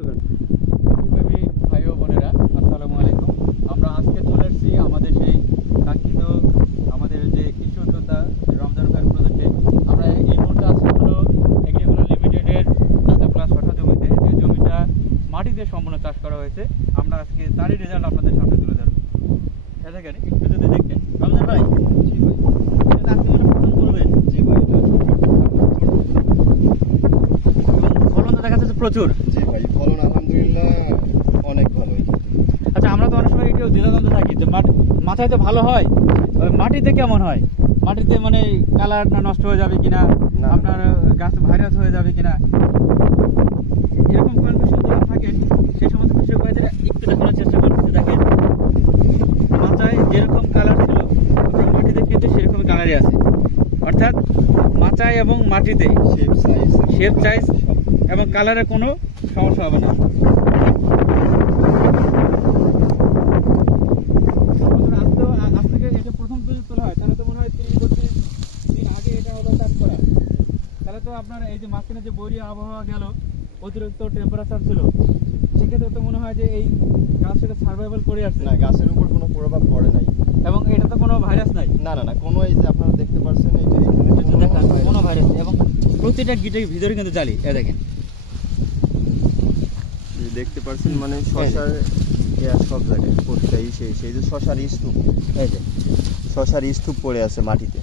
কৃষিপ্রেমী ভাই ও বোনেরা, আসসালামু আলাইকুম। আমরা আজকে চলে এসেছি আমাদের সেই কাঙ্ক্ষিত আমাদের যে কৃষি উদ্যোক্তা রমজান ভাইয়ের প্রজেক্টে। আমরা এই মুহূর্তে আছি হলো এগ্রিকুলার লিমিটেডের চাঁদা প্লাস শশা জমিতে, যে জমিটা মাটি দিয়ে সম্পূর্ণ চাষ করা হয়েছে। আমরা আজকে তারই রেজাল্ট আপনাদের সামনে তুলে ধরবো। দেখেন একটু যদি দেখতেন রমজান ভাই। জি ভাই, এটা আপনি প্রথম করবেন। জি ভাই, ফলন তো দেখা যাচ্ছে প্রচুর। জি ভাই, ফলন আলহামদুলিল্লাহ অনেক ভালো। আচ্ছা, আমরা তো অনেক সময় একটু দ্বিধাদ্বন্দ্বে থাকি যে মাথায় তো ভালো হয়, মাটিতে কেমন হয়? মাটিতে মানে কালার নষ্ট হয়ে যাবে কিনা, আপনার গাছ ভাইরাস হয়ে যাবে কিনা, এরকম কনফিউশন যারা থাকেন সেই সমস্ত কৃষক ভাইদের একটু দেখানোর চেষ্টা করতে। দেখেন মাচায় যেরকম কালার ছিল মাটিতে কিন্তু সেরকম কালারই আছে, অর্থাৎ মাচায় এবং মাটিতে শেপ সাইজ এবং কালারে কোনো সমস্যা হবে না। আজ থেকে এটা প্রথম যদি তোলা হয় তাহলে তো মনে হয় 30-32 দিন আগে এটা হলো চাষ করা। তাহলে তো আপনার এই যে মাঝখানে যে বৈরী আবহাওয়া গেল, অতিরিক্ত টেম্পারেচার ছিল, সেক্ষেত্রে তো মনে হয় যে এই গাছ সেটা সার্ভাইভাল করে আসছে না, গাছের উপর কোনো প্রভাব পড়ে নাই। এবং এটা তো কোনো ভাইরাস নাই। না না না, কোনো এই যে আপনারা দেখতে পাচ্ছেন এটা কোনো ভাইরাস নেই। এবং প্রতিটা গিটের ভিতরে কিন্তু জালি। দেখেন দেখতে পাচ্ছেন, মানে শশার সব জায়গায় প্রতিটা সেই যে শশার স্তূপ, এই যে শশার স্তূপ পড়ে আছে মাটিতে।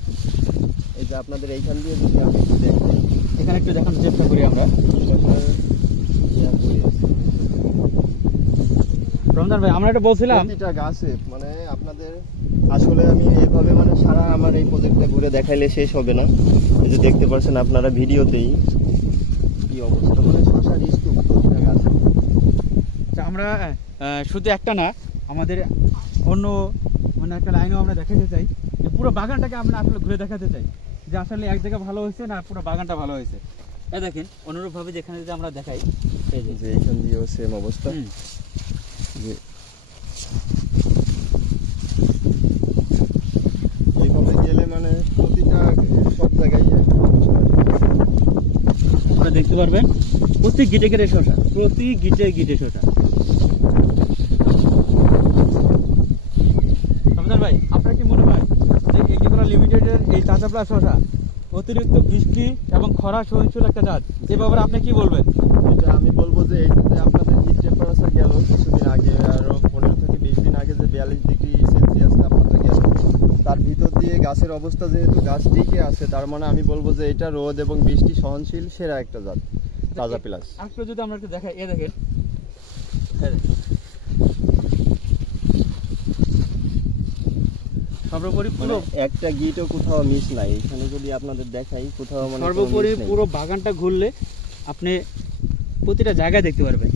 এই যে আপনাদের এইখান দিয়ে যদি আমি একটু দেখি, এখানে একটু দেখানোর চেষ্টা করি আমরা। রমজান ভাই, আমরা এটা বলছিলাম প্রতিটা গাছে মানে আপনাদের আসলে আমি এইভাবে মানে সারা আমার এই প্রজেক্টটা ঘুরে দেখাইলে শেষ হবে না। এই যে দেখতে পাচ্ছেন আপনারা ভিডিওতেই কি অবস্থা, মানে শশার স্তূপ প্রতিটা গাছে। আমরা শুধু একটা না, আমাদের অন্য মানে একটা লাইনও আমরা দেখাতে চাই, যে পুরো বাগানটাকে আমরা আসলে ঘুরে দেখাতে চাই যে আসলে এক জায়গায় ভালো হয়েছে না পুরো বাগানটা ভালো হয়েছে। দেখেন অনুরূপভাবে যেখানে যদি আমরা দেখাই, এই যে এইখান দিয়েও সেম অবস্থা। যে এইভাবে গেলে মানে প্রতিটা সব জায়গায় আপনারা দেখতে পারবেন প্রতি গিটে গিটে শশা, প্রতি গিটে গিটে শশা। রমজান ভাই, আপনার কি মনে হয় যে এগ্রিকুলার লিমিটেডের এই চাঁদা প্লাস শশা অতিরিক্ত বৃষ্টি এবং খরা সহনশীল একটা জাত? এ ব্যাপারে আপনি কি বলবেন? এটা আমি বলবো যে এই যে আপনাদের হিট টেম্পারেচার গেল কিছুদিন আগে, আরো 15 থেকে 20 দিন আগে যে 42 ডিগ্রি সেলসিয়াস তাপমাত্রা গেল, তার ভিতর দিয়ে গাছের অবস্থা যেহেতু গাছ টিকে আছে, তার মানে আমি বলবো যে এটা রোদ এবং বৃষ্টি সহনশীল সেরা একটা জাত চাঁদা প্লাস। আরেকটু যদি আমরা একটু দেখাই, দেখেন সর্বোপরি পুরো একটা গিটও কোথাও মিস নাই। এখানে যদি আপনাদের দেখাই কোথাও মানে সর্বোপরি পুরো বাগানটা ঘুরলে আপনি প্রতিটা জায়গায় দেখতে পারবেন,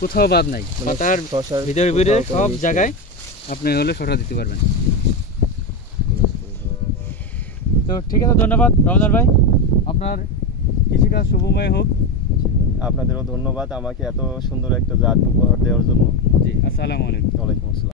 কোথাও বাদ নাই। পাতার ভিতরে ভিতরে সব জায়গায় আপনি হলে শশা দিতে পারবেন। তো ঠিক আছে, ধন্যবাদ রমজান ভাই, আপনার কৃষিকাজ শুভময় হোক। আপনাদেরও ধন্যবাদ আমাকে এত সুন্দর একটা জাত উপহার দেওয়ার জন্য। জি, আসসালামু আলাইকুম। ওয়ালাইকুম আসসালাম।